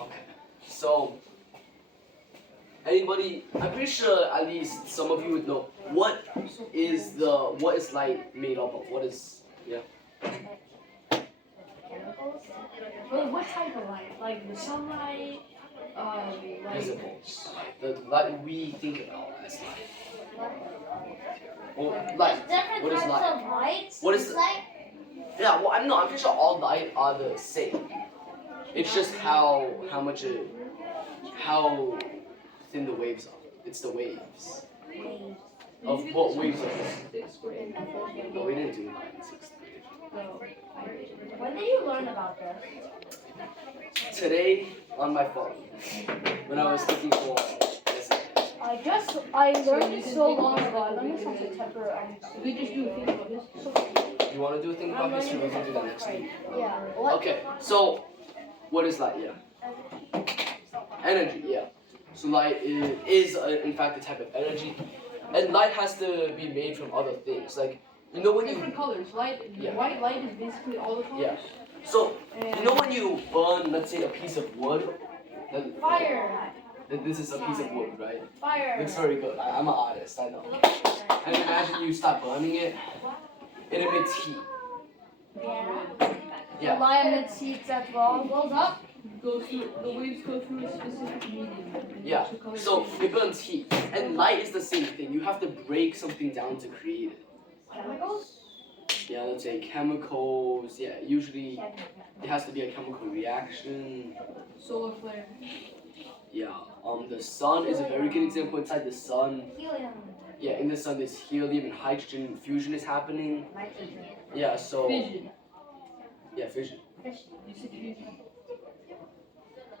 Okay. So, anybody? I'm pretty sure at least some of you would know what is light made up of? What is Chemicals? Well, what type of light? Like the sunlight? visible? The light we think about as light. Well, light. What is light? Of lights? What is light? Yeah, well, I'm pretty sure all light are the same. It's just how thin the waves are. It's the waves. Waves. Of what waves are? No, we didn't do that in 6th grade. When did you learn about this? Today on my phone, when I was looking for this. I learned it so long ago. I learned this on September. We just do a thing about this. You want to do a thing about history? We can do that next week. Yeah. What? Okay, so what is light? Yeah. Energy, yeah. So light is in fact a type of energy, and light has to be made from other things. Like when different colors. Light, white light is basically all the colors. Yeah. So when you burn, let's say, a piece of wood. Fire. This is a piece of wood, right? Fire. Looks very good. I'm an artist, I know. And imagine you start burning it. It emits heat. Yeah. The light emits heat as well. Goes up. The waves go through a specific medium. Yeah. So it burns heat, and light is the same thing. You have to break something down to create it. Chemicals? Yeah, let's say chemicals. Yeah, usually it has to be a chemical reaction. Solar flare. Yeah. The sun is a very good example. Inside the sun. Helium. Yeah, in the sun there's helium and hydrogen fusion is happening. Nitrogen. Yeah. So. Fission. Yeah, fission. You said fusion.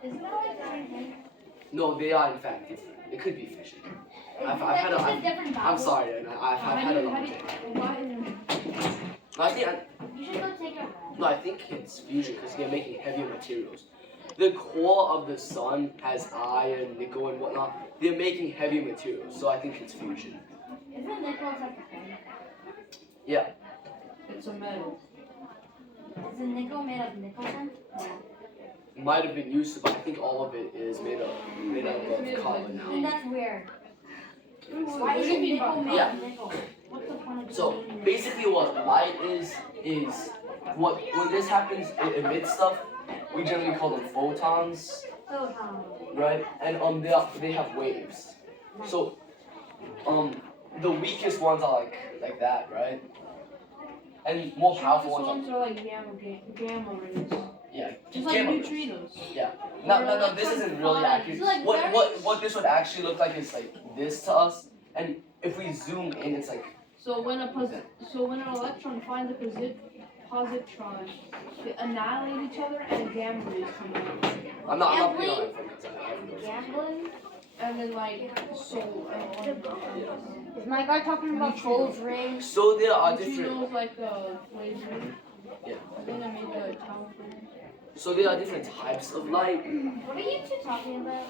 Isn't that like the same thing? No, they are in fact different. It could be fission. I'm sorry, I've had a long day. No, You should go take a No, I think it's fusion because they're making heavier materials. The core of the sun has iron, nickel, and whatnot. They're making heavy materials, so I think it's fusion. Isn't nickel a type of thing? Yeah. It's a metal. Is the nickel made of nickel then? Might have been used, but I think all of it is made out of copper And now. that's weird. Why is it nickel made of nickel? What's the point of So being basically, what light is when this happens, it emits stuff. We generally call them photons, right? And they have waves. So the weakest ones are like that, right? And more powerful ones are like gamma rays. Yeah. Just like neutrinos. Yeah. No, this isn't really accurate. What this would actually look like is like this to us, and if we zoom in, it's like. So when an electron finds a positron, they annihilate each other, and gamma rays come out. I'm not being honest. gambling? And then like soul. Is my guy talking about Soul's ring? So there are Neutrinos different. like the laser. Yeah. I think I made the town flame. So there are different types of light. What are you two talking about?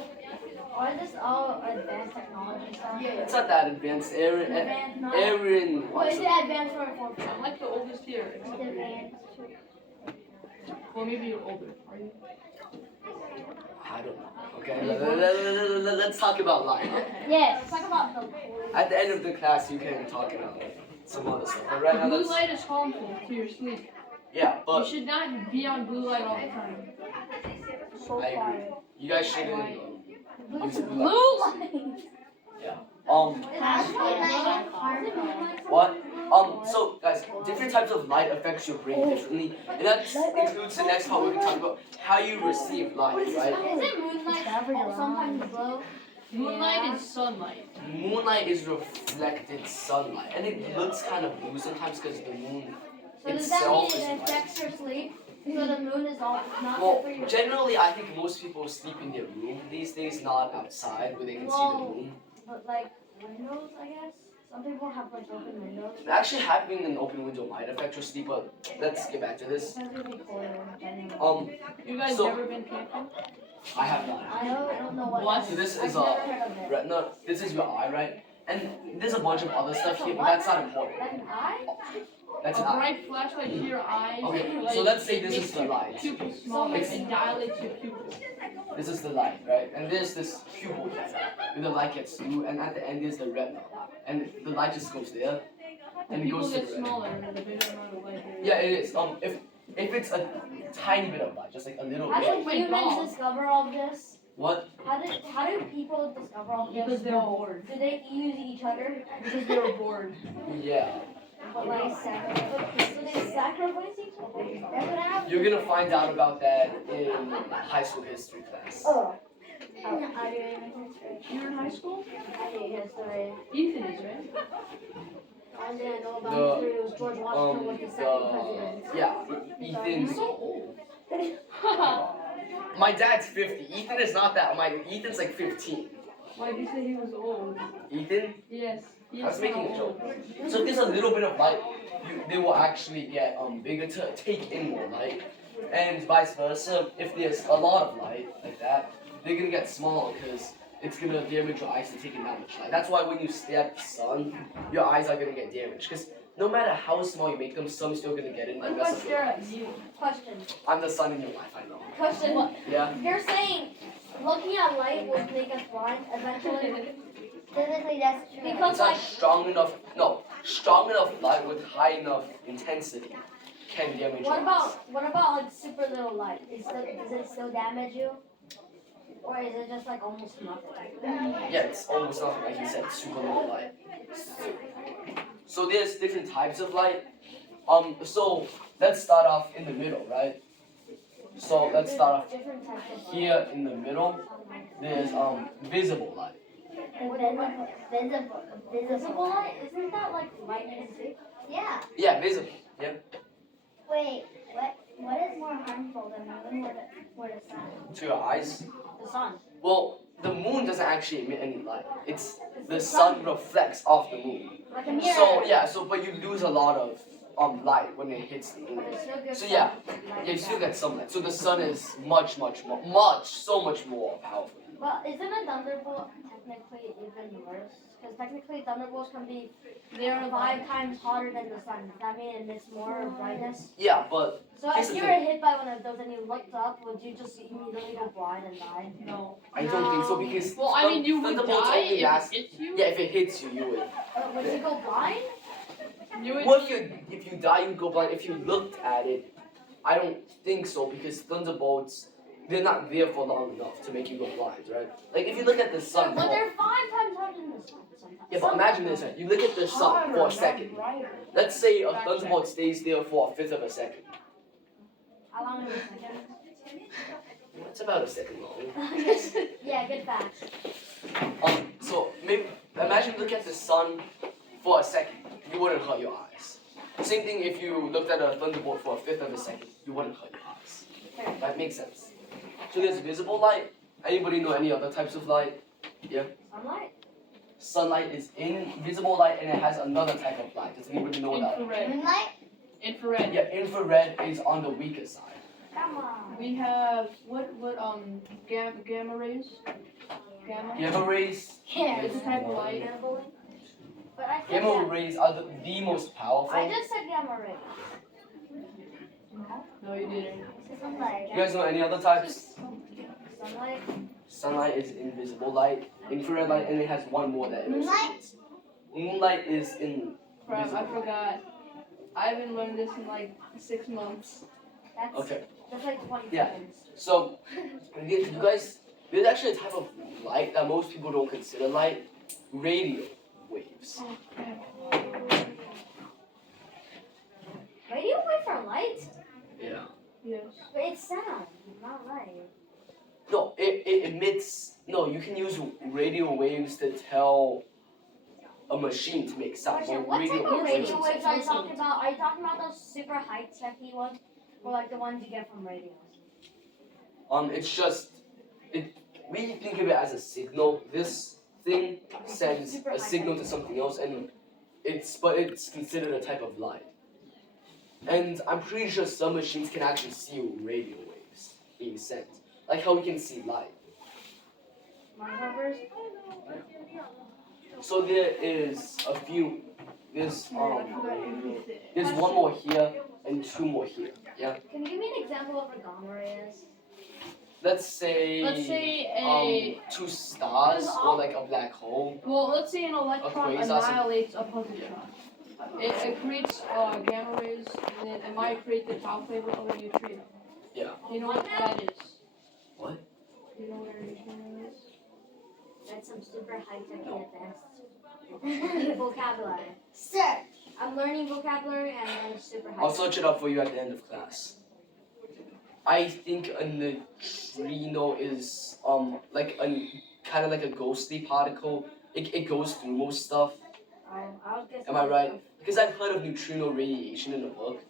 Or is this all advanced technology stuff? Yeah. It's not that advanced. Aaron. What is it advanced for? I'm like the oldest here. Except for you. Advanced. Well, maybe you're older. Are you? I don't know. Okay. Let's talk about light. Yes. Let's talk about the. At the end of the class, you can talk about some other stuff. But right now, Blue let's. light is harmful to your sleep. Yeah, You but should not be on blue light all the time. So I agree. quiet. You guys shouldn't use blue light. Blue light. Yeah. What? What? So guys, different types of light affects your brain differently, and that includes the next part we're gonna talk about how you receive light, right? Is it moonlight? Sometimes glow. Moonlight is sunlight. Moonlight is reflected sunlight, and it looks kind of blue sometimes because the moon So does that mean itself is it light. affects your sleep? So the moon is all not good Well, for your generally, I think most people sleep in their room these days, not outside where they can see the moon. But like windows, I guess. Some people have like open windows. Actually, having an open window might affect your sleep, but let's get back to this. Depends if you close it. You guys So- never been camping? I have not. I don't know what. What? So this I've is never heard of it. retina. This is your eye, right? And there's a bunch of other stuff here, but that's not important. Like an eye? That's a an eye. bright flashlight to your eyes. Okay, like, so let's say it this makes is the your light. pupil smaller It's- and dilates your pupil. This is the light, right? And there's this pupil here, where the light gets through, and at the end is the retina, and the light just goes there, The and it pupil goes to gets the retina. smaller the bigger amount of light there is. Yeah, it is. If it's a tiny bit of light, just like a little How bit. did humans discover all this? What? How do people discover all this? Because they're bored. Do they use each other? Because they were bored. Yeah. But like sacrifice? So they sacrifice each other? That's what happened. You're gonna find out about that in high school history class. Oh. I do history. You're in high school? I hate history. Ethan is, right? All I know about The, history was George Washington was the second president. Yeah, Ethan's. He's so old. My dad's 50. Ethan is not that. Ethan's like 15. Why did you say he was old? Ethan? Yes. He I was is making so a joke. old. So if there's a little bit of light, they will actually get bigger to take in more light, and vice versa. If there's a lot of light like that, they're gonna get smaller because it's gonna damage your eyes to take in that much light. That's why when you stare at the sun, your eyes are gonna get damaged because no matter how small you make them, some's still gonna get in and mess up your eyes. Question. I'm the sun in your life, I know. Question. Yeah. You're saying looking at light will make us blind eventually? Physically, that's true. Because It's not like, strong enough light with high enough intensity can damage your eyes. what about like super little light? Does it still damage you? Or is it just like almost nothing? Yeah, it's almost nothing, like you said, super low light. So there's different types of light. So let's start off in the middle, right? So let's start off Different types of light. here in the middle. There's visible light. Visible light? Isn't that like light you can see? Yeah. Yeah, visible. Yeah. Wait, what is more harmful than the moon or the sun? To your eyes. The sun. Well, the moon doesn't actually emit any light. It's the sun reflects off the moon. Like a mirror. So yeah, but you lose a lot of light when it hits the moon. But it still gives So yeah, light yeah, you still back. get some light. So the sun is so much more powerful. But isn't a thunderbolt technically even worse? Because technically thunderbolts can be, they're 5 times hotter than the sun. Does that mean it emits more brightness? Yeah, but So Here's if the you were thing. hit by one of those and you looked up, would you just immediately go blind and die? No. I don't think so because Well, I mean, you would thunderbolts die only if last. it hits you. Yeah, if it hits you, you would. Would you go blind? You would. Well, if you die, you go blind. If you looked at it, I don't think so because thunderbolts, they're not there for long enough to make you go blind, right? Like if you look at the sun. But they're 5 times hotter than the sun. Sometimes. Yeah, but imagine this, right? You look at the sun for a second. Let's say a thunderbolt stays there for a fifth of a second. How long is a second? It's about a second long. Yeah, good fact. So maybe imagine look at the sun for a second. You wouldn't hurt your eyes. Same thing if you looked at a thunderbolt for a fifth of a second. You wouldn't hurt your eyes. That makes sense. So there's visible light. Anybody know any other types of light? Yeah. Sunlight? Sunlight is invisible light and it has another type of light. Does anybody know that? Infrared. Moonlight? Infrared. Yeah, infrared is on the weaker side. Come on. We have gamma rays. Gamma. Gamma rays. Yeah. It's a type of light. But I said Gamma rays are the most powerful. I just said gamma rays. No, you didn't. Sunlight. You guys know any other types? Sunlight. Sunlight is invisible light, infrared light, and it has one more that emits light. Moonlight is in. Crap, I forgot. I haven't learned this in like 6 months. That's, Okay, that's like 20 Yeah. seconds. so you guys, there's actually a type of light that most people don't consider light, radio waves. Radio wave for light? Yeah. Yes. But it's sound, not light. No, it emits. No, you can use radio waves to tell a machine to make sound. Question, but what type of waves radio itself- waves are you talking about? Are you talking about those super high-techy ones? Or like the ones you get from radios? It's just we think of it as a signal. This thing sends a signal to something else, and it's considered a type of light. And I'm pretty sure some machines can actually see radio waves being sent, like how we can see light. Mars rovers? So there is a few There's I forgot everything. there's one more here and two more here. Yeah. Can you give me an example of what a gamma ray is? Let's say a two stars or like a black hole. well, let's say an electron quasar, annihilates a positron. It creates gamma rays, and then it might create the top flavor of a neutrino. Yeah. Do you know what that is? What? Do you know what a neutrino is? That's some super high-tech and advanced vocabulary. Sir, I'm learning vocabulary and it's super high. I'll search it up for you at the end of class. I think a neutrino is like a kind of like a ghostly particle. It goes through most stuff. I would guess. Am I right? Because I've heard of neutrino radiation in a book.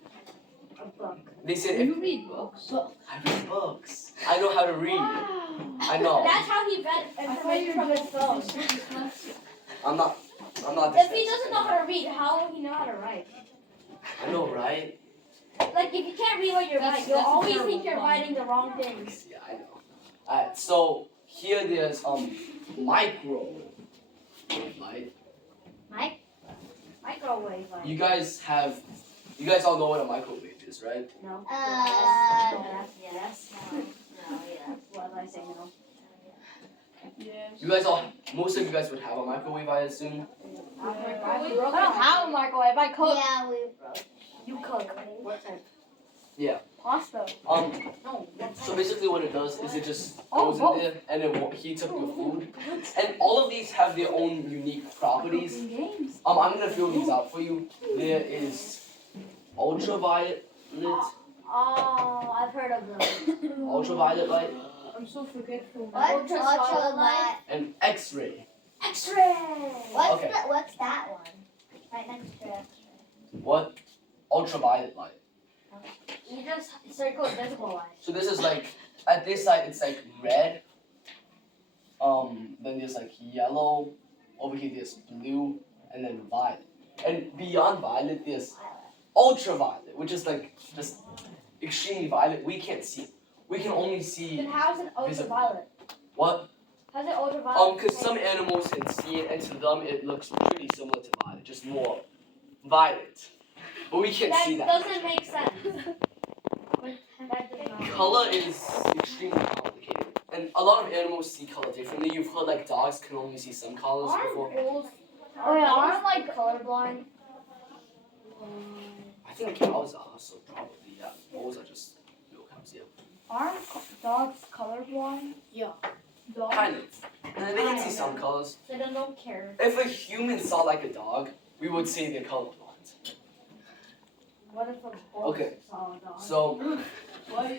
A book. They said Do if you read books? I read books, I know how to read. I know. That's how he read information from his phone. I'm not. If he doesn't know how to read, how will he know how to write? I know, right? Like, if you can't read what you're writing, you'll that's a always terrible think you're plan. writing the wrong things. Yeah, I know. Alright, so here there's microwave light. Microwave light. You guys all know what a microwave is, right? No. Yes. No, yes. What did I say? No. Yes. Most of you guys would have a microwave, I assume. I don't have a microwave. I cook. Yeah, we broke. You cook. What type? Yeah. Pasta. No. So basically what it does is it just goes in there and it heats up your food. And all of these have their own unique properties. Games. I'm gonna fill these out for you. There is ultraviolet, Oh, I've heard of them. ultraviolet light, I'm so forgetful. What's ultraviolet? and X-ray. X-ray. Okay. What's that one? Right next to X-ray. What? Ultraviolet light. You just circle visible light. So this is like, at this side it's like red. Then there's like yellow. Over here there's blue, and then violet. And beyond violet there's ultraviolet, which is like just extremely violet. We can't see. We can only see Then how's it ultraviolet? what? How's it ultraviolet? Because some animals can see it, and to them it looks pretty similar to violet, just more violet. But we can't see that. doesn't make sense. That does not. Color is extremely complicated, and a lot of animals see color differently. You've heard like dogs can only see some colors before. Oh yeah, aren't like colorblind? I think cows are, so probably yeah. Bulls are just milk cows, yeah. Aren't dogs colorblind? Dogs. Kind of. And they can see some colors. So they don't care. If a human saw like a dog, we would say they're colorblind. What if a bull Okay. saw a dog? So What?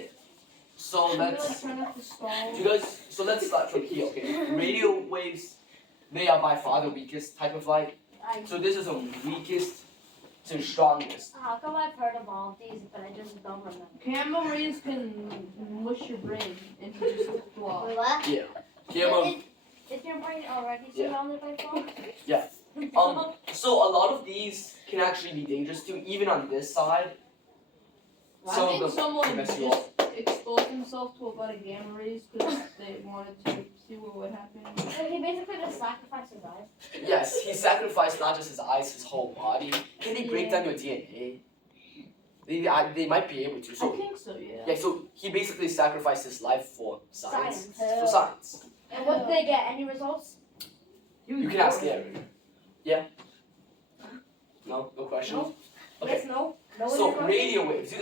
let's. Try not to stall. You guys, so let's start from here, okay? Radio waves, they are by far the weakest type of light. So this is the weakest to strongest. How come I've heard of all of these, but I just don't remember? Gamma rays can mush your brain into just blah. Wait, what? Yeah. Gamma. Is your brain already Yeah. surrounded by fog? So a lot of these can actually be dangerous too, even on this side. I Some think of them someone mess you just exposed himself to a lot of gamma rays because they wanted to see what would happen. So he basically just sacrificed his eyes. Yes, he sacrificed not just his eyes, his whole body. Can they break down your DNA? They might be able to. I So think so, yeah. yeah, so he basically sacrificed his life for science. Science. For science. And what did they get? Any results? You can ask Aaron. Yeah? No? No questions? No. Okay. Yes, no? No So one radio waves.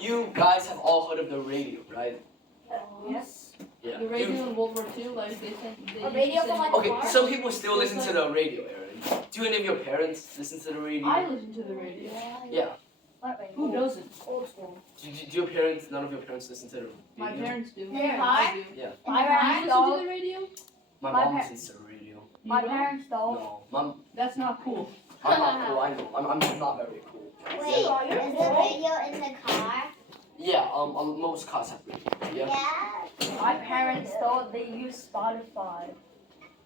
You guys have all heard of the radio, right? Yes. Yeah. The radio in World War II, like they sent. They A radio used to from, send- like, Okay, some people still listen to the radio, Aaron. Do any of your parents listen to the radio? I listen to the radio. Yeah. What way? Who doesn't? Old school. Do your parents, none of your parents listen to the radio? My parents do. Yeah. I do. Yeah. My You parents listen to don't. the radio? My My mom par- listens to the radio. You My don't? parents don't. No. Mom, That's not cool. I'm not cool, I know. I'm not very cool. Wait, is the radio in the car? Yeah, most cars have radio. Yeah. Yeah. My parents don't. They use Spotify.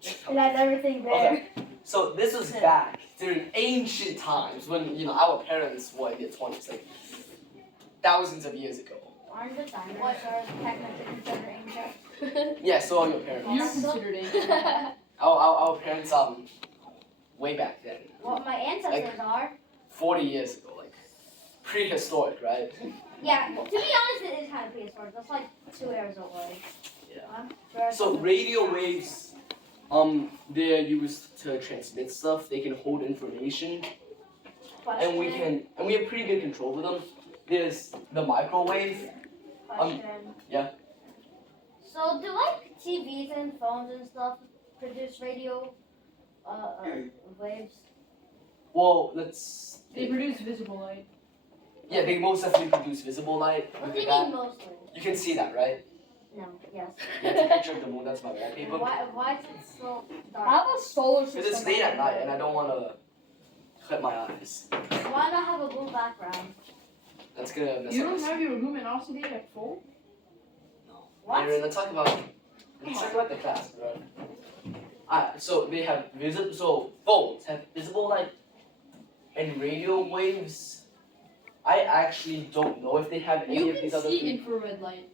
It has everything there. Okay. So this was back during ancient times when, our parents were in their 20s, like thousands of years ago. Aren't the dinosaurs technically considered ancient? Yeah, so are your parents. You're considered ancient. Our parents, way back then, What my ancestors are. 40 years ago, like prehistoric, right? Yeah, to be honest, it is kind of prehistoric. That's like 2 eras away. Yeah. So radio waves, they're used to transmit stuff. They can hold information, and we have pretty good control over them. There's the microwave. Question. Yeah. So do like TVs and phones and stuff produce radio waves? Well, They produce visible light. yeah, they most definitely produce visible light. What do you mean mostly? You can see that, right? No. Yes. That's a picture of the moon. That's my wallpaper. Why is it so dark? I have a solar system. Because it's late at night, and I don't want to hurt my eyes. Why not have a blue background? That's gonna mess You up. don't have your luminosity at full? What? Aaron, let's talk about the class, bro. Alright, so they have so phones have visible light and radio waves. I actually don't know if they have any You of can these other see three. infrared light.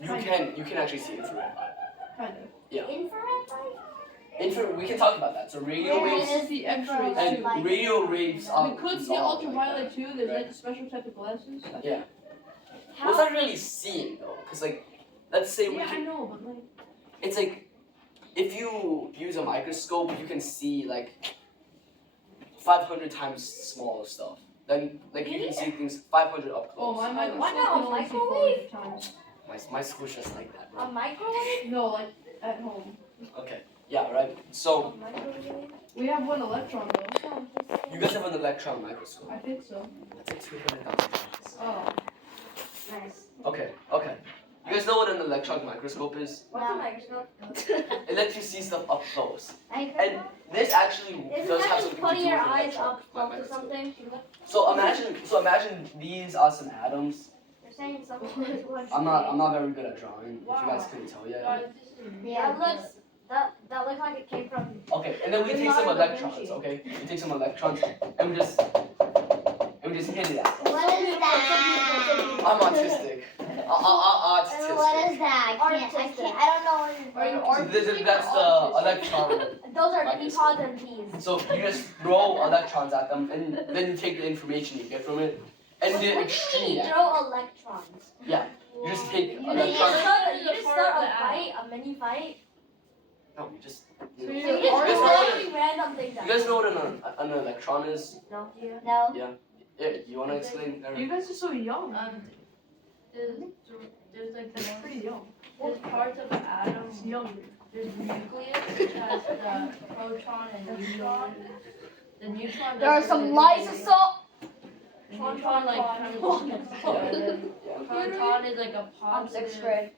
You can actually see infrared light. Kind of. Infrared light? We can talk about that. So radio Yeah, waves You can see X-rays and too. radio waves are We could see not like ultraviolet that, too. There's right? like a special type of glasses. I think. Yeah. How? Well, it's not really seeing though, because like, let's say we Yeah, I can, know, but like. it's like, if you use a microscope, you can see like 500 times smaller stuff. Then like you can see things 500 up Oh, close. my microscope Why not a can only see microwave? 400 times. My school's just like that, A bro. microwave? No, like at home. Okay. Yeah. Right. So A microwave? We have one electron though. you guys have an electron microscope. I think so. That's like $200,000. Oh. Nice. Okay. Okay. You guys know what an electron microscope is? What's a microscope? It lets you see stuff up close. And This actually isn't does that have just something to putting do your with an eyes electron up close to microscope. something? So imagine these are some atoms. You're saying something. I'm not very good at drawing. If you guys couldn't tell yet. Yeah, that looks like it came from. Okay, and then we take some electrons. Okay, we take some electrons and we just hit it out. What is that? I'm autistic. What Autistic. is that? I don't know what it is. Or So that's the electron. Those are Microscope. epods and P's. So you just throw electrons at them, and then you take the information you get from it, and What the do you extreme. mean throw electrons? Yeah, you just take You electrons. just start a fight, a mini fight. No, you just. So So you you just guys throw know any random things at You guys them. know what an electron is? No. No. Yeah, you wanna explain? You guys are so young. There's like That's pretty young. there's parts of the atom. It's younger. There's nucleus, which has the proton and neutron. The neutron. There are some lysosomes. The neutron like kind of. Proton is like a I'm sixth positive. grade.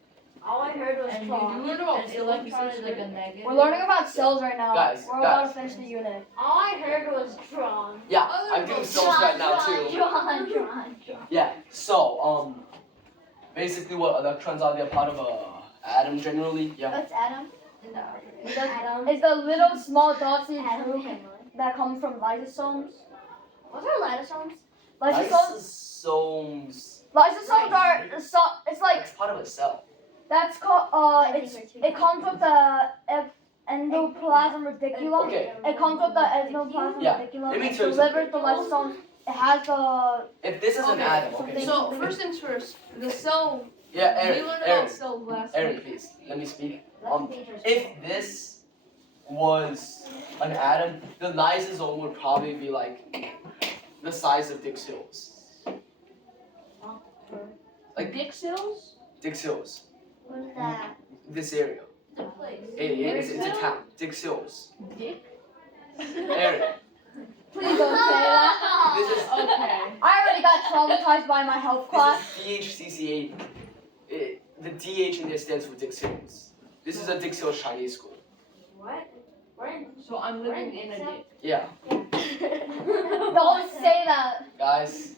All I heard was And tron. and electron is like a negative. We're learning about cells right now. Guys, We're about guys. to finish the unit. All I heard was tron. Yeah, I'm doing cells right now too. Tron. Yeah. So basically, what electrons are? They're part of a atom generally. Yeah. What's atom? Atom. It's the little small dots in Atom group family. that come from lysosomes. What are lysosomes? Lysosomes. Lysosomes are it's like It's part of a cell. that's called it comes with the endoplasm reticulum. Okay. It comes with the endoplasm Yeah. reticulum. Let me It tell you delivers the lysosomes. It has the If this is an Okay, atom, okay. So first things first, the cell. Yeah, We Aaron. learned Aaron. about cells last Aaron, week. please let me speak. That's teacher's If this was an atom, the lysosome would probably be like the size of Dix Hills. Like Dick cells? Dix Hills. what's that? This area. The place. It's a town. Dix Hills. Dick? Aaron. Please don't say that. This is Okay. I already got traumatized by my health class. This is DHCCA. The DH in there stands for Dix Hills. This is a Dix Hills Chinese school. What? We're in. So I'm living in a dick. Yeah, Don't say that. guys.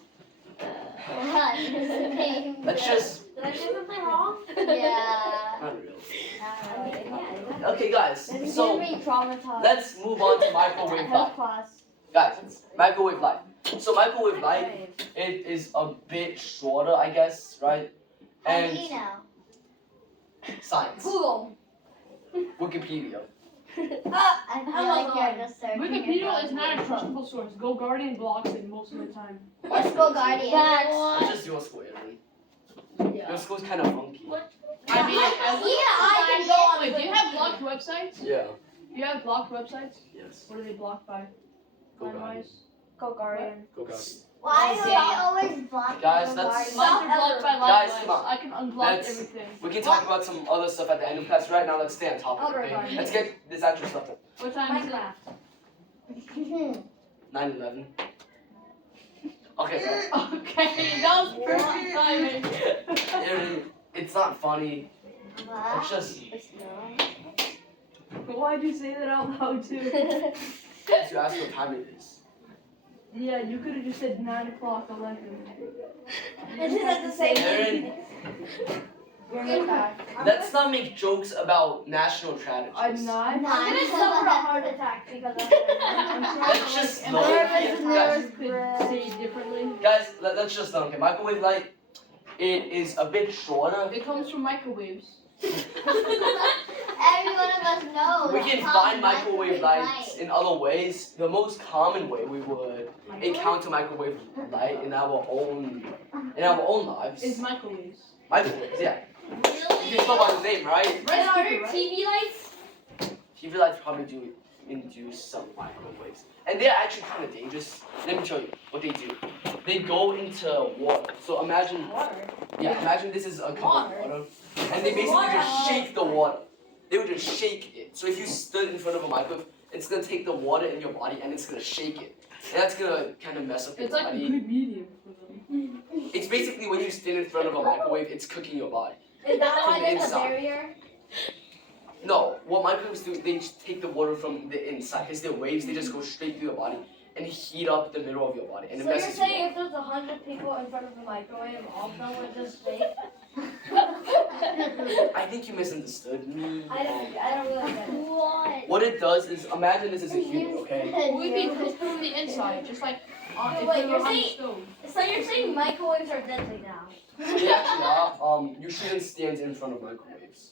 Let's just. Did I say something wrong? Yeah. Not really. Yeah. Okay, guys. This So is me traumatized. let's move on to microwave light. Health class. Guys, microwave light. So microwave light, it is a bit shorter, I guess, right? And How do you know? science. Google. Wikipedia. I feel like you're just searching. Wikipedia is not a trustable source. Go Guardian blocks it most of the time. Let's go Guardian. It's just your school, Aaron. Yeah. Your school's kind of funky. I mean, I can go on. wait, do you have blocked websites? Yeah. Do you have blocked websites? Yes. What are they blocked by? Go Guardian. Go Guardian. Go Guardian. Why do I always block Guys, the that's- Guardian? Mine are blocked by Guys, live come on. I can unblock Let's- everything. We can talk about some other stuff at the end of class. Right now, let's stay on topic. Alright, Okay. Guardian. Let's get this actual stuff. What time is it? Minecraft. 9/11. Okay. Okay, that was perfect timing. Aaron, it's not funny. What? It's just Why'd you say that out loud too? because you asked what time it is. Yeah, you could have just said 9 o'clock, 11. Isn't that the same Aaron, let's not make jokes about national tragedies. I'm not. I'm gonna suffer a heart attack because of I'm that. trying Let's to, just like, know. emphasize Guys, could say it differently. guys, let's just know. Okay, microwave light. It is a bit shorter. It comes from microwaves. Every one of us knows. We can find microwave lights in other ways. The most common way we would encounter microwave light in our own lives. Is microwaves. Microwaves, yeah. You can tell by the name, right? And are Right, there TV lights? TV lights probably do induce some microwaves. And they're actually kind of dangerous. Let me show you what they do. They go into water. So imagine, Water. imagine this is a cup of Water. water. And they basically just shake the water. They would just shake it. So if you stood in front of a microwave, it's gonna take the water in your body and it's gonna shake it. And that's gonna kind of mess up your It's like a body. good medium for them. It's basically when you stand in front of a microwave, it's cooking your body. Is that From why the there's a inside. barrier? No, what microwaves do, they just take the water from the inside. Because they're waves, they just go straight through your body and heat up the middle of your body. And it So you're messes you up. saying if there's 100 people in front of the microwave, all of them would just fake? I think you misunderstood me. I don't really get it. What? What it does is, imagine this is a human, okay? We can just put them on the inside, just like on, if Wait, they were you're on the saying- stove. So you're saying microwaves are deadly now? They actually are. You shouldn't stand in front of microwaves.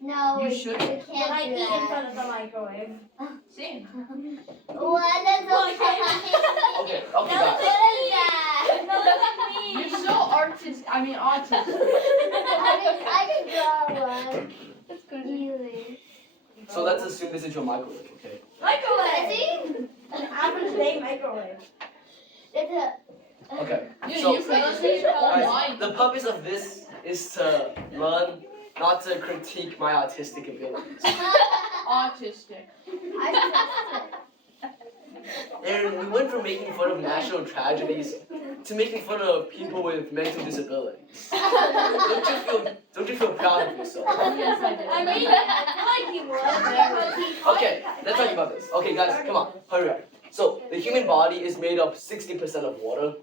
No, You we should. we When can't I do eat in that. front of the microwave. Same. What is Well, I okay? Okay, No, okay, guys. What is that? No, look at me. You're so autistic. I can draw one. That's good. Easily. So let's assume this is your microwave, okay? Microwave. See? An average day microwave. It's a. Okay. Dude, So, you feel guys, the purpose of this is to learn, not to critique my artistic abilities. autistic. And we went from making fun of national tragedies to making fun of people with mental disabilities. Don't you feel proud of yourself? Yes, I did. I mean, I feel like he was. Because he Okay, let's talk about this. Okay, guys, come on, hurry up. So, the human body is made up 60% of water.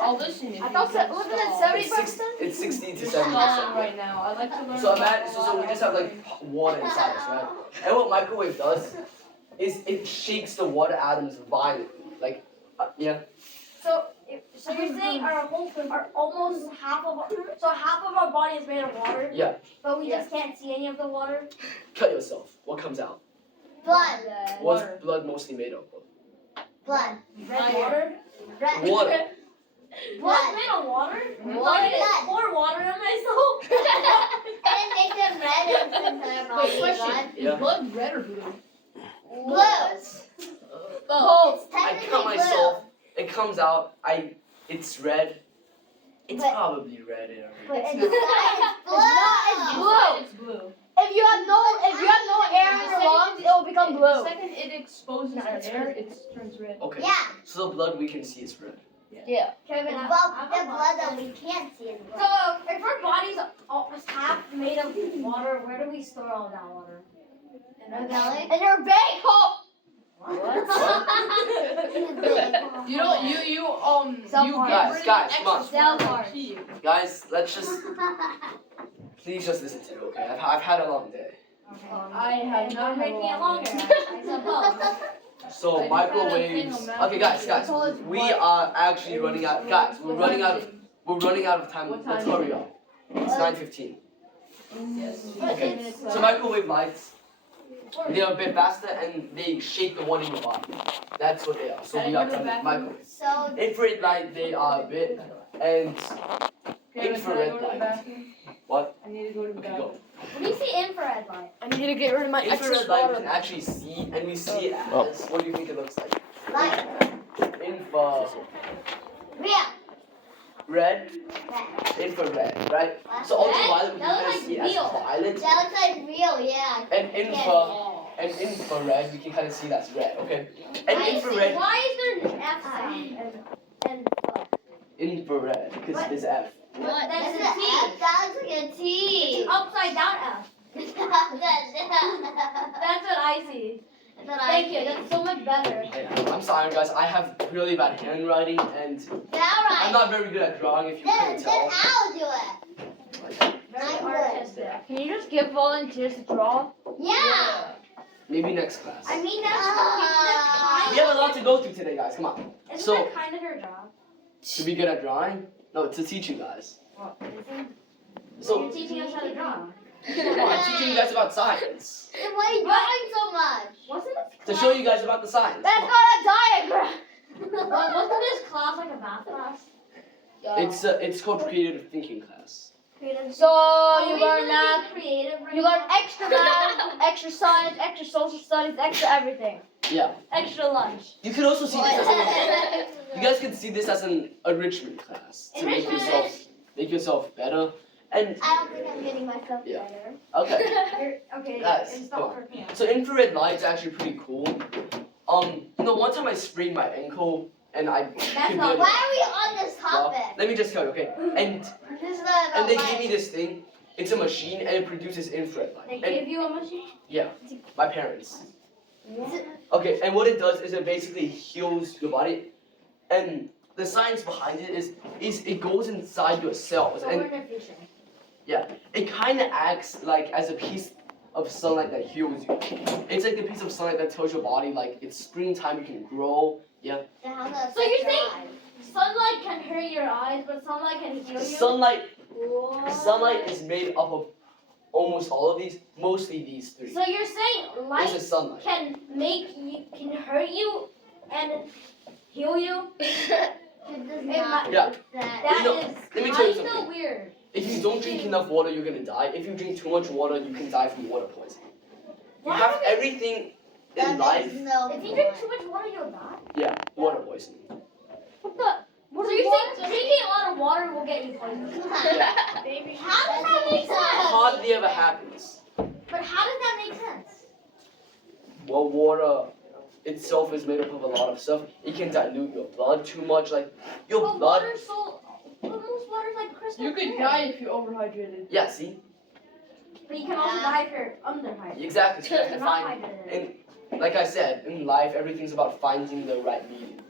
I'll listen if I you thought can wasn't it stall. 70%? It's 60 to You're 70%. stalling right now. I'd like to learn So about imagine, so we just have like water inside us, right? And what microwave does is it shakes the water atoms violently. Like, yeah. So you're saying our almost half of our body is made of water? Yeah. But we just can't see any of the water? Cut yourself. What comes out? Blood. What's Water. blood mostly made of? Blood. Red Iron. water? Red. Water. Blood's Blood. made of water? Water. I didn't pour water in myself. And it makes them red and their body Wait, question. blood. Is Yeah. blood red or blue? Blue. Both. It's I technically cut myself. It comes out. It's red. It's But- probably red, Aaron. blue. But It's inside it's blue. It's blue. If you have no air in your lungs, it will become The blue. second it exposes No, to it's air, it turns red. Okay. Yeah. So the blood we can see is red. Yeah. Kevin, Well, the blood that we can't see is So blue. if our body's almost half made of water, where do we store all that water? In our belly? And your bank hole. You don't. You you Guys, get rid guys, of come on. the extra key. Guys, let's just please just listen to me, okay? I've had a long day. I have not Making it had longer, I suppose. So I just microwaves. had a thing Okay, guys, on we are actually running out. Guys, we're running out of time. What Let's time hurry up. It's 9:15. Yes. Okay. So microwave lights, They're a bit faster and they shape the water in your body. That's what they are. So we got microwaves. So Infrared light, they are a bit, and infrared light. What? I need to go to Okay, go. what do you see infrared light? I need to get rid of my Infrared excess light we water. can actually see, and we see it as, what do you think it looks like? Light. Infrared, infrared, right? So ultraviolet we can kind of see as violet, That looks like real, yeah. and infrared we can kind of see as red, okay? And infrared, Why is there an F sound? And infrared, because there's F. what? That's a T. That looks like a T. It's an upside down F. That's what I see. Thank you. That's so much better. I'm sorry guys, I have really bad handwriting and I'm not very good at drawing if you couldn't tell. I'll do it. Very I'm good. artistic. Can you just give volunteers to draw? Yeah. Maybe next class. I mean, that's We have a lot to go through today guys, come on. Isn't So- that kind of your job? To be good at drawing? No, to teach you guys. So So, you're teaching us how to draw. no, I'm teaching you guys about science. Then why are you drawing so much? Wasn't To show you guys about the science. That's Come on. not a diagram. Wasn't this class like a math class? It's called creative thinking class. So Are you we learn really math, being creative right you learn now? extra math, extra science, extra social studies, extra everything. Yeah. Extra lunch. You can also see this as you guys can see this as an enrichment class to make yourself better. And I don't think I'm getting myself Yeah. better. okay. Okay, Guys, it's come not on. working out. So infrared light's actually pretty cool. One time I sprained my ankle and I That's could not. barely Why are we on this walk. topic? Let me just tell you, okay? And This is not about they life. gave me this thing. It's a machine and it produces infrared light. They And gave you a machine? my parents. What? Okay, and what it does is it basically heals your body. And the science behind it is it goes inside your cells So we're and in the future. it kind of acts like as a piece of sunlight that heals you. It's like the piece of sunlight that tells your body like it's springtime, you can grow. So you're saying sunlight can hurt your eyes, but sunlight can heal you? Sunlight What? is made up of almost all of these, mostly these three. So you're saying This light is sunlight. can hurt you and heal you? Yeah. That You know, is let me tell you kind something. of weird. If you don't drink enough water, you're gonna die. If you drink too much water, you can die from water poisoning. You Why have do we- everything in life. If you drink too much water, you'll die. Yeah, water poisoning. What the? So you're saying drinking a lot of water will get you poisoned? Baby. How does that make sense? Hardly ever happens. But how does that make sense? Well, water itself is made up of a lot of stuff. It can dilute your blood too much. Like your But blood. water's so. But most water's like crystal You could clear. die if you overhydrated. Yeah, see. But you can also die if you're underhydrated. Exactly. So you have to You're not find. hydrated. And like I said, in life, everything's about finding the right medium.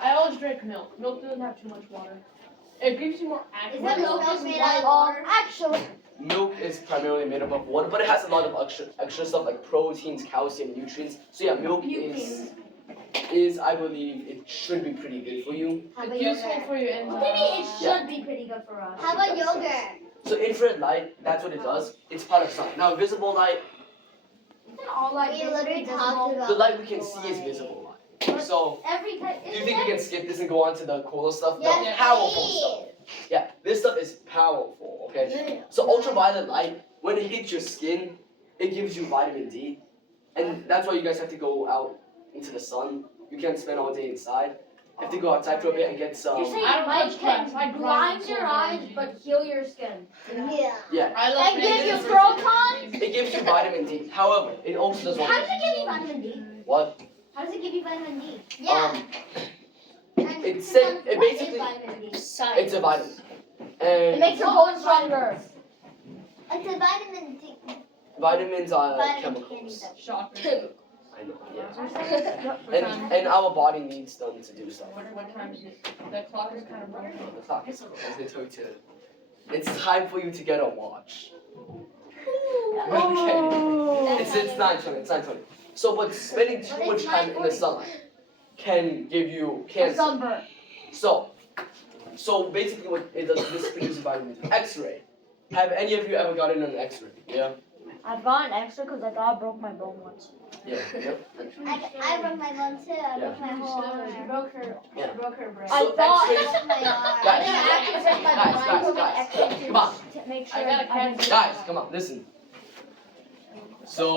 I always drink milk. Milk doesn't have too much water. It gives you more Is acid. that milk Milk is made out of white. water? Actually, Milk is primarily made up of water, but it has a lot of extra stuff like proteins, calcium, nutrients. So yeah, milk is I believe it should be pretty good for you. How It's about useful yogurt? for your What do you mean it enzymes. should be pretty good for us? How about yogurt? So infrared light, that's what it does. It's part of sun. Now visible light, Isn't all light We basically literally visible? talked about the light we can see is visible light. So Every type. do you think we can skip this and go on to the cooler stuff? Yes, The powerful stuff. Yeah, this stuff is powerful, okay? So ultraviolet light, when it hits your skin, it gives you vitamin D. And that's why you guys have to go out into the sun. You can't spend all day inside. You have to go outside for a bit and get some. You're saying I don't light touch grass. I can grind blind your eyes soul but heal your skin. Yeah. Yeah, I love and give you making protons. it gives you vitamin D. However, it also does How one. does it give you vitamin D? What? How does it give you vitamin D? It said it What is basically vitamin D? it's a vitamin. It And makes your bones stronger. It's a vitamin D. vitamins are Vitamin chemicals. Shocker. I know, yeah. What time? And our body needs them to do stuff. What time is it? The clock is kind of broken. The clock is as they tell you to. It's time for you to get a watch. Okay. It's 9:20. It's 9:20. So, but spending too much time in the sunlight can give you cancer. Sunburn. So basically, what it does, this produces vitamin D. X-ray. Have any of you ever gotten an X-ray? Yeah. I've gotten extra because I thought I broke my bone once. Yeah. Yep. I broke my bone too. I broke my whole She arm. broke her. She Yeah. broke her brain. I So thought- X-rays. broke my arm. Guys, I didn't actually break my guys, bone. I guys, broke my guys. X-ray Come on. to make sure I got a didn't- cancer. Guys, come on, listen. So,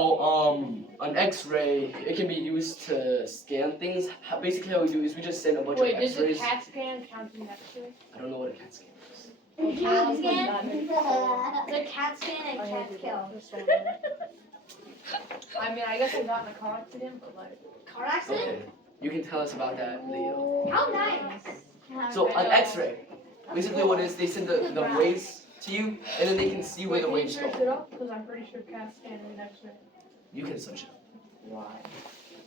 an X-ray, it can be used to scan things. Basically, how we do is we just send a bunch Wait, of does a X-rays. CAT scan count as an X-ray? I don't know what a CAT scan is. CAT scan? The CAT scan and CAT kill. I mean, I guess I got in a car accident, but like. Car accident? Okay. You can tell us about that, Leo. How nice. So, an X-ray, basically what it is, they send the waves to you, and then they can see where Wait, the can you waves search go. it up? Because I'm pretty sure CAT scan is an X-ray. You can search it. Why?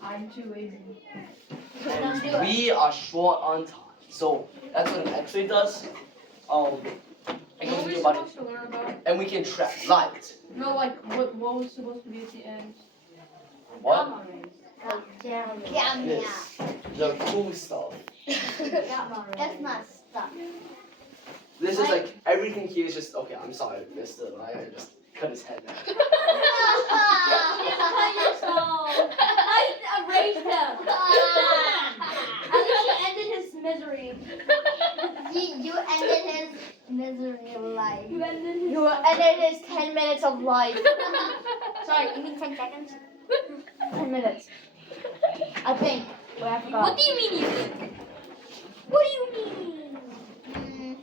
I'm too lazy. And we are short on time. So, that's what an X-ray does. It What goes were we into your body, supposed to learn about? and we can track light. No, like what was supposed to be at the end? What? Yeah, This. The cool stuff. That's not stuff. This is like, everything here is just, okay, I'm sorry, Mr. I just cut his head now. I erased him. At least he ended his misery. You ended his misery life. You ended his. You ended his 10 minutes of life. Sorry, you mean 10 seconds? 10 minutes. I think. Wait, I forgot. What do you mean you think? What do you mean?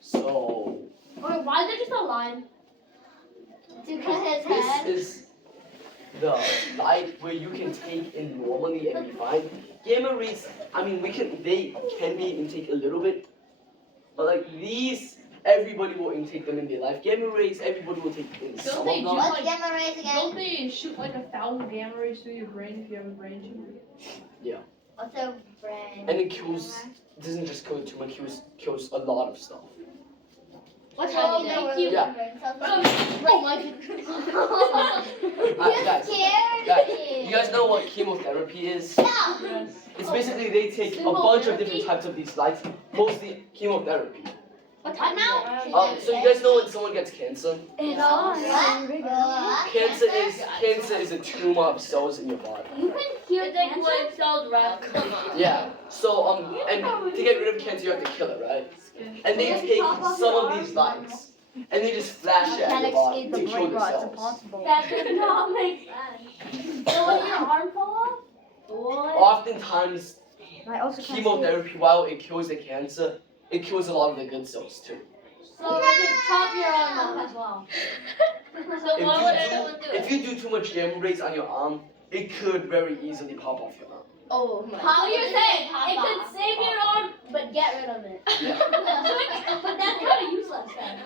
So, Okay, why is there just a line? To cut his this head. is the light where you can take in normally and be fine. Gamma rays, I mean, they can be intake a little bit, but like these, everybody will intake them in their life. Gamma rays, everybody will take in some of they them. do? What's gamma rays again? Don't they shoot like 1,000 gamma rays through your brain if you have a brain tumor? What's a brain? And it kills, doesn't just kill the tumor, kills a lot of stuff. What's Oh, wrong thank with you. Yeah. Oh my Guys, Scared you guys know what chemotherapy is? Yes. It's basically they take a bunch of different types of these lights, mostly chemotherapy. What now? So you guys know when someone gets cancer? Cancer is a tumor of cells in your body. You can hear cancer. cells rat. Come on. Yeah. So and to get rid of cancer you have to kill it, right? And they take some of these lights and they just flash it at Can't your body escape the to kill brain the rot. It's cells. impossible. That does not make sense. So when your arm fall off? What? Oftentimes I also can't chemotherapy, while it kills the cancer, it kills a lot of the good cells too. So you can chop your arm off as well. So what would anyone do? If you do too much gamma rays on your arm, it could very easily pop off your arm. Oh my. How you're saying it could save your arm, but get rid of it. Yeah. But that's kind of useless then,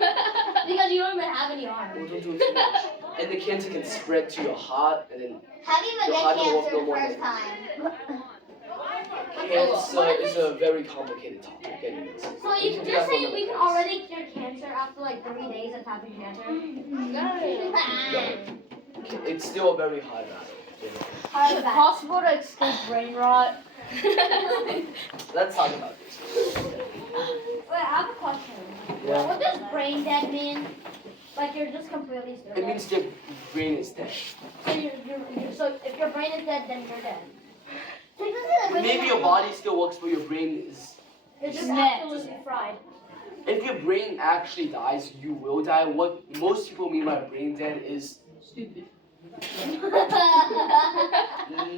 because you don't even have any arms. Don't do it too much. And the cancer can spread to your heart, and then How do you even Your get heart will cancer go the more first than- time? cancer is a very complicated topic. Anyways. So you're saying we can already cure cancer after like 3 days of having cancer? No, it's still a very high battle. You know. Is it possible to escape brain rot? Let's talk about this. Wait, I have a question. Yeah. What does brain dead mean? Like you're just completely It stupid. means your brain is dead. So if your brain is dead, then you're dead. Maybe your body still works, but your brain is. It's just Net. absolutely fried. If your brain actually dies, you will die. What most people mean by brain dead is. Stupid.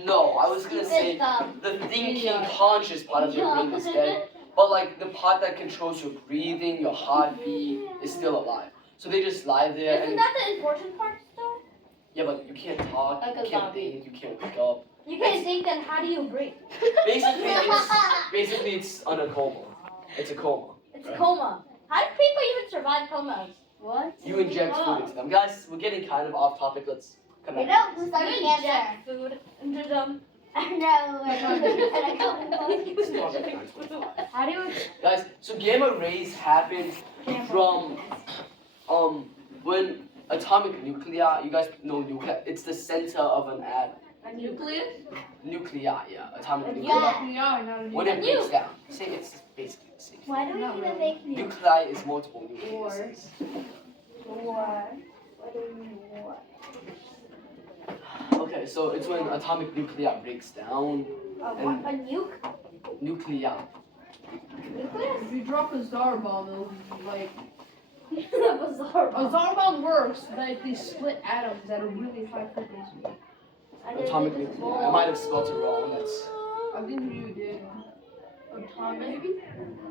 No, I was gonna say the thinking, conscious part of your brain is dead. But like the part that controls your breathing, your heartbeat is still alive. So they just lie there Isn't and that the important part though? yeah, but you can't talk, Like a you can't zombie. think, you can't wake up. You can't think, then how do you breathe? Basically it's on a coma. It's a coma. It's Right. coma. How do people even survive comas? What? You inject food into them. Guys, we're getting kind of off topic. Let's come You back. know who started cancer? Inject food into them. No, we're How do you Guys, so gamma rays happen from when atomic nuclei, you guys know nuclei, it's the center of an atom. A nucleus? Nuclei, yeah, atomic nuclei. Yeah. Yeah, not a When it breaks down, say it's basically the same. Why do we even make Nuclei is multiple nucleuses. Okay, so it's when atomic nuclei breaks down. What? A nuke? Nuclei. Nucleus? If you drop a Tsar bomb, it'll be like Bizarre. a Tsar bomb works. Like they split atoms at a really high frequency. Atomic nuclei. I might have spelled it wrong. That's. I think you did. Atomic.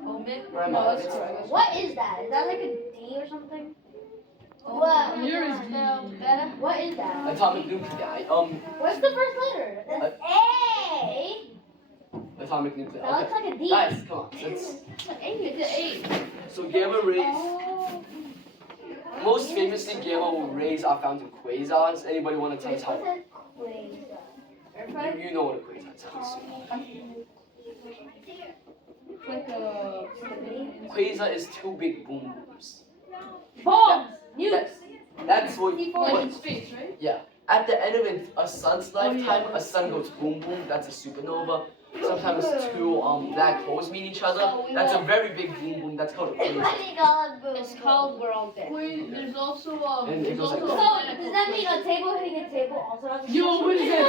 Omic. Right, No, that's it's- correct. That's What is that? Is that like a D or something? What? Yours is Better? What is that? Atomic nuclei. What's the first letter? That's A. Atomic nuclei. That looks Okay. like a D. Guys, come on. Let's. It's an 8. So gamma rays. Oh. Most famously, gamma rays are found in quasars. Anybody want to tell us how? You know what a quasar is. I'm assuming. It's like a Quasar is two big boom booms. Bombs! Nukes! That's what. like in space, right? Yeah. At the end of a sun's Oh, yeah. lifetime, a sun goes boom boom. That's a supernova. Sometimes two black holes meet each other. That's a very big boom boom. That's called a quasar. It's called World Day. Wait, there's also And it there's goes like also So, does that mean a table hitting a table also has a Yo, what is that?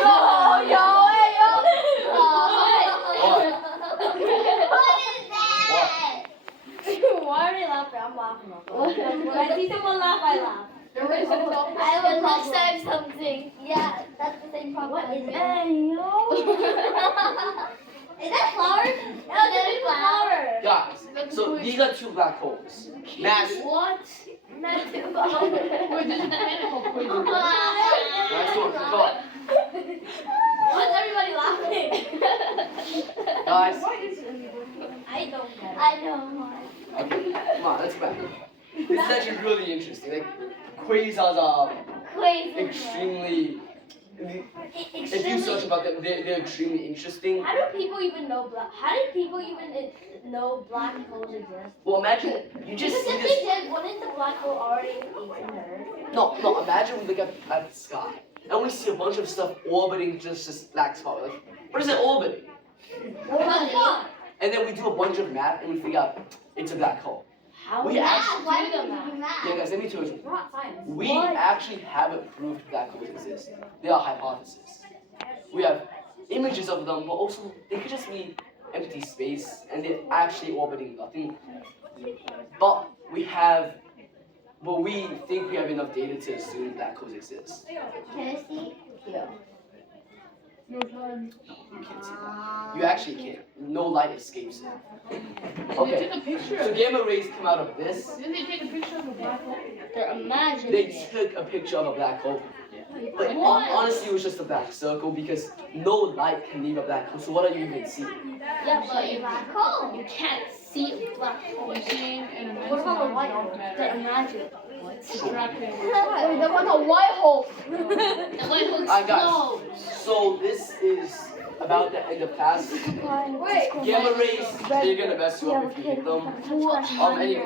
Why are they laughing? I'm laughing. When I see someone laugh, I laugh. There is also I will next time something. Yeah, that's the same problem. What is that? Is that flowers? No, that is flower. Guys, so these are two black holes. Mass. What? That's Wait, there's a planet called Quasar. Nice one. Come on. Why's everybody laughing? Guys. I don't get it. I know. Okay, come on, let's go back. This is actually really interesting. Like, quasars are Crazy. extremely. If you search about them, they're extremely interesting. How do people even know black? How did people even know black holes exist? Well, imagine you just Because see if this. they did, wouldn't the black hole already eaten the Earth? No, imagine we look at the sky and we see a bunch of stuff orbiting just this black spot. Like, what is it orbiting? What? And then we do a bunch of math and we figure out it's a black hole. How We actually- Why do that? Yeah, guys, let me tell you something. We're not science. We actually haven't proved black holes exist. They are hypotheses. We have images of them, but also they could just be empty space and they're actually orbiting nothing. But we think we have enough data to assume black holes exist. Can I see? Yeah. No time. You can't see that. You actually can't. No light escapes it. They Okay. took a picture So of it. gamma rays come out of this. Didn't they take a picture of a black hole? They're imagining They it. took a picture of a black hole. But What? honestly, it was just a black circle because no light can leave a black hole. So what are you even seeing? Yeah, but black hole. You can't see a black hole. You're seeing an immense What about the amount white of hole? dark matter. They're imagining. Attracting. Wait, there was a white hole. The white hole Alright, guys. explodes. So this is about the end of class. Wait. Gamma rays, they're gonna mess you up if you hit them. Any